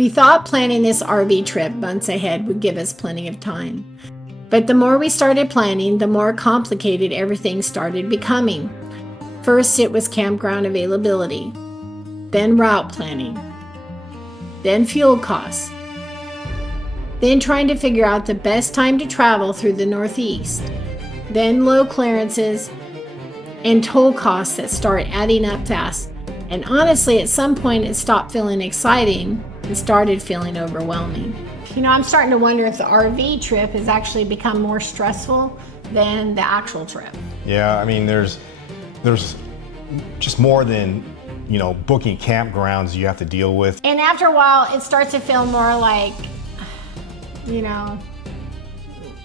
We thought planning this RV trip months ahead would give us plenty of time. But the more we started planning, the more complicated everything started becoming. First, it was campground availability, then route planning, then fuel costs, then trying to figure out the best time to travel through the Northeast, then low clearances and toll costs that start adding up fast. And honestly, at some point it stopped feeling exciting and started feeling overwhelming. You know, I'm starting to wonder if the RV trip has actually become more stressful than the actual trip. Yeah, I mean, there's just more than, you know, booking campgrounds you have to deal with. And after a while, it starts to feel more like, you know,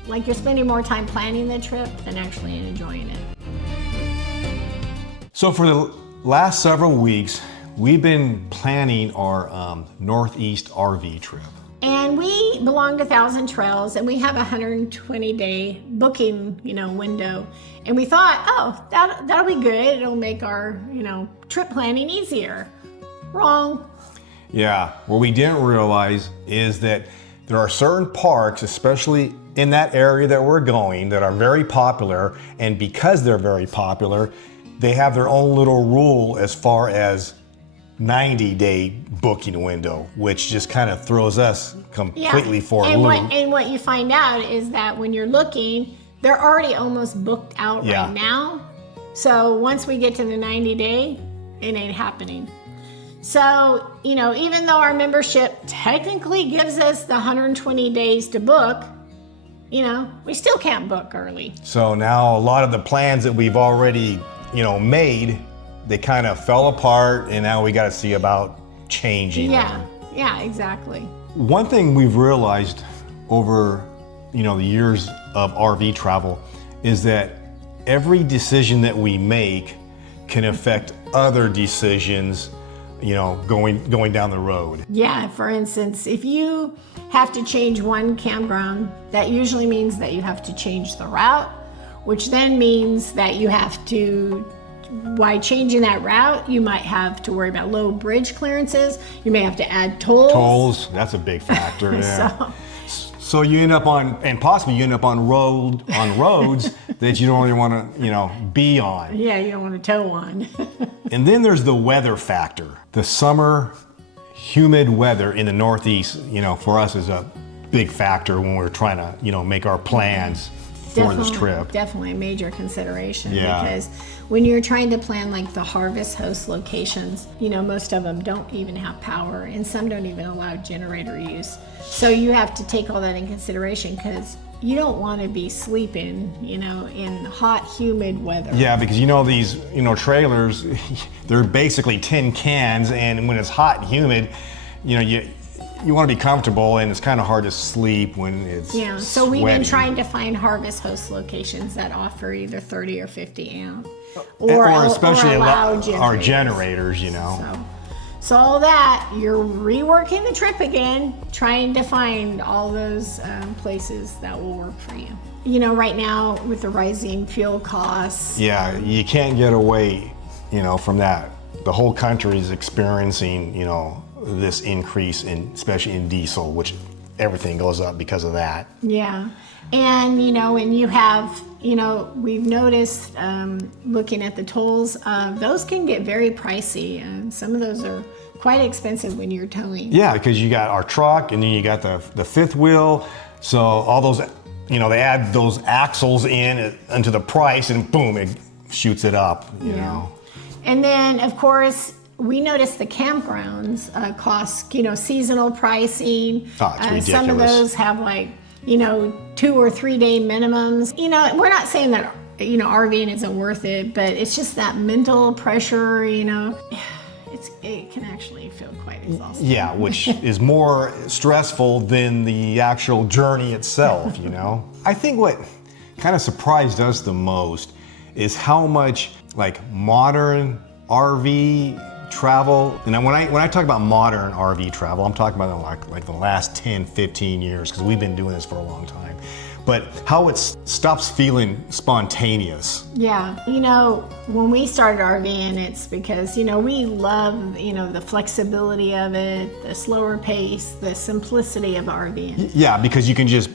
like you're spending more time planning the trip than actually enjoying it. So for the last several weeks, we've been planning our Northeast RV trip. And we belong to 1,000 Trails, and we have a 120-day booking, you know, window. And we thought, oh, that'll be good. It'll make our, you know, trip planning easier. Wrong. Yeah, what we didn't realize is that there are certain parks, especially in that area that we're going, that are very popular. And because they're very popular, they have their own little rule as far as 90-day booking window, which just kind of throws us completely for a loop. And what you find out is that when you're looking, they're already almost booked out right now. So once we get to the 90-day, it ain't happening. So, you know, even though our membership technically gives us the 120 days to book, you know, we still can't book early. So now a lot of the plans that we've already, you know, made, they kind of fell apart, and now we got to see about changing them. Yeah, exactly. One thing we've realized over, you know, the years of RV travel is that every decision that we make can affect other decisions, you know, going down the road. Yeah, for instance, if you have to change one campground, that usually means that you have to change the route, which then means that you have to, by changing that route, you might have to worry about low bridge clearances. You may have to add tolls. Tolls, that's a big factor. Yeah. So you end up on, and possibly you end up on roads that you don't really want to, you know, be on. Yeah, you don't want to tow on. And then there's the weather factor. The summer humid weather in the Northeast, you know, for us is a big factor when we're trying to, you know, make our plans for this trip. Definitely a major consideration. Yeah. Because when you're trying to plan like the harvest host locations, you know, most of them don't even have power, and some don't even allow generator use. So you have to take all that in consideration, because you don't want to be sleeping, you know, in hot, humid weather. Yeah, because you know these, you know, trailers, they're basically tin cans, and when it's hot and humid, you know, you want to be comfortable, and it's kind of hard to sleep when it's so we've been sweaty. trying to find harvest host locations that offer either 30 or 50 amp or especially our generators, you know. So all that, you're reworking the trip again, trying to find all those places that will work for you. You know, right now with the rising fuel costs. Yeah, you can't get away, you know, from that. The whole country is experiencing, you know, this increase in, especially in diesel, which everything goes up because of that. Yeah, and you know, and you have, you know, we've noticed looking at the tolls, those can get very pricey, and some of those are quite expensive when you're towing. Yeah, because you got our truck, and then you got the fifth wheel, so all those, you know, they add those axles into the price, and boom, it shoots it up, you know. And then, of course, we noticed the campgrounds cost, you know, seasonal pricing. Oh, it's ridiculous. Some of those have like, you know, 2 or 3 day minimums. You know, we're not saying that, you know, RVing isn't worth it, but it's just that mental pressure, you know. It can actually feel quite exhausting. Yeah, which is more stressful than the actual journey itself, you know. I think what kind of surprised us the most is how much like modern RV travel, and when I talk about modern RV travel, I'm talking about like the last 10, 15 years, because we've been doing this for a long time. but how it stops feeling spontaneous. Yeah, you know, when we started RVing, it's because, you know, we love, you know, the flexibility of it, the slower pace, the simplicity of RVing. Yeah, because you can just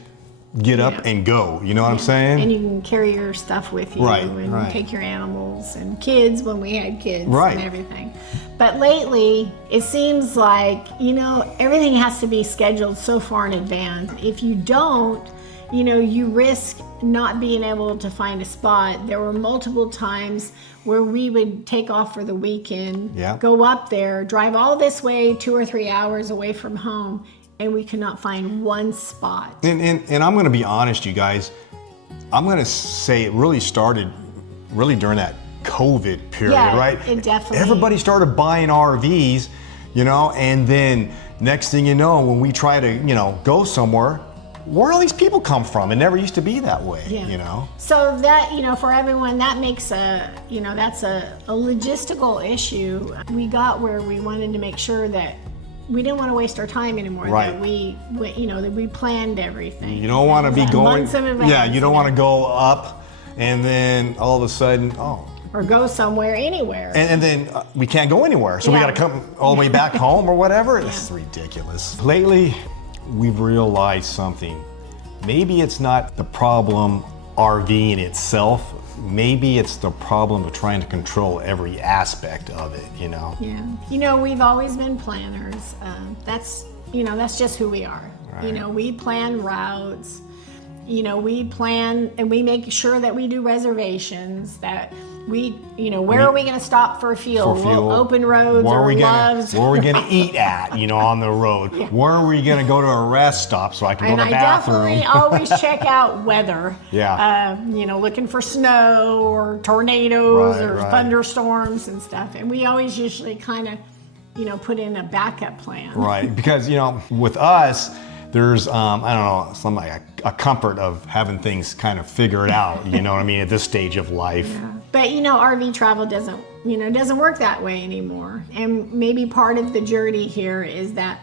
get up and go, you know what I'm saying? And you can carry your stuff with you, and take your animals and kids when we had kids and everything. But lately, it seems like, you know, everything has to be scheduled so far in advance. If you don't, you know, you risk not being able to find a spot. There were multiple times where we would take off for the weekend, go up there, drive all this way 2 or 3 hours away from home, and we could not find one spot. And I'm gonna be honest, you guys, I'm gonna say it really started during that COVID period, right? It definitely. Everybody started buying RVs, you know, and then next thing you know, when we try to, you know, go somewhere, where all these people come from? It never used to be that way, you know? So that, you know, for everyone, that makes you know, that's a logistical issue. We got where we wanted to make sure that we didn't want to waste our time anymore. That we, you know, that we planned everything. You don't want to be going, months in advance, yeah, you don't want to go up and then all of a sudden, or go somewhere, anywhere. And then we can't go anywhere. So we got to come all the way back home or whatever. This is ridiculous. Lately, we've realized something. Maybe it's not the problem RVing itself. Maybe it's the problem of trying to control every aspect of it, you know? Yeah. You know, we've always been planners. That's, you know, that's just who we are. You know, we plan routes. You know, we plan and we make sure that we do reservations, that we, you know, where are we going to stop for fuel? We'll open roads where or are we loves. Where are we going to eat at, you know, on the road? Where are we going to go to a rest stop so I can go to the bathroom? And I definitely always check out weather. You know, looking for snow or tornadoes or thunderstorms and stuff. And we always usually kind of, you know, put in a backup plan. Right, because, you know, with us, there's, I don't know, some like a comfort of having things kind of figured out, you know what I mean, at this stage of life. Yeah. But, you know, RV travel doesn't work that way anymore. And maybe part of the journey here is that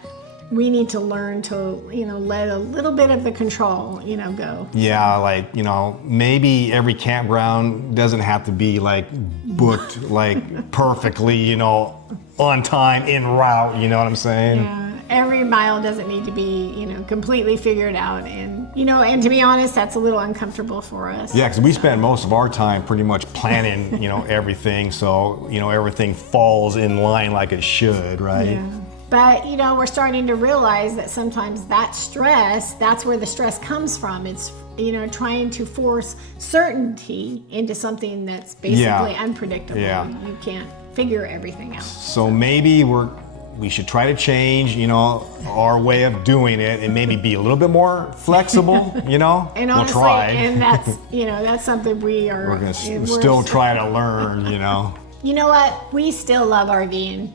we need to learn to, you know, let a little bit of the control, you know, go. Yeah, like, you know, maybe every campground doesn't have to be like booked like perfectly, you know, on time, en route, you know what I'm saying? Yeah. Every mile doesn't need to be, you know, completely figured out. And, you know, and to be honest, that's a little uncomfortable for us. Yeah, because we spend most of our time pretty much planning, you know, everything. So, you know, everything falls in line like it should, right? Yeah. But, you know, we're starting to realize that sometimes that stress, that's where the stress comes from. It's, you know, trying to force certainty into something that's basically unpredictable. You can't figure everything out. So maybe we should try to change, you know, our way of doing it and maybe be a little bit more flexible, you know? And honestly, we'll try. And that's, you know, that's something we're going to still try to learn, you know? You know what? We still love RVing.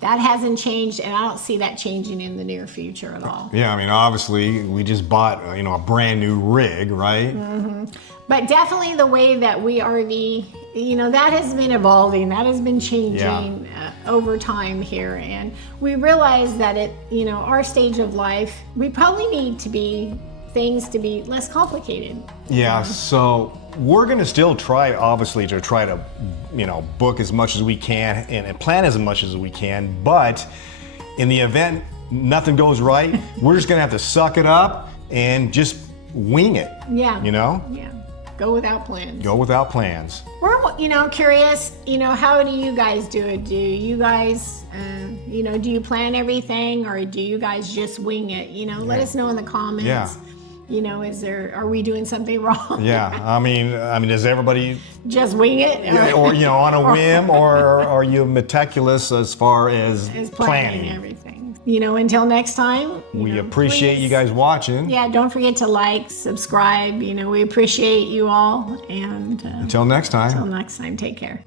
That hasn't changed, and I don't see that changing in the near future at all. Yeah, I mean, obviously, we just bought, you know, a brand new rig, right? Mm-hmm. But definitely the way that we RV, you know, that has been evolving. That has been changing over time here. And we realize that you know, our stage of life, we probably need things to be less complicated. Yeah, so we're going to still try, obviously, to try to, you know, book as much as we can and plan as much as we can. But in the event nothing goes right, we're just going to have to suck it up and just wing it. Yeah. You know? Yeah. Go without plans. Go without plans. We're, you know, curious, you know, how do you guys do it? Do you guys, you know, do you plan everything or do you guys just wing it? You know, let us know in the comments. Yeah. You know, are we doing something wrong? Yeah, I mean, does everybody just wing it? Or you know, on a whim, or are you meticulous as far as planning everything? You know, until next time. We appreciate you guys watching. Yeah, don't forget to like, subscribe. You know, we appreciate you all. And until next time. Until next time, take care.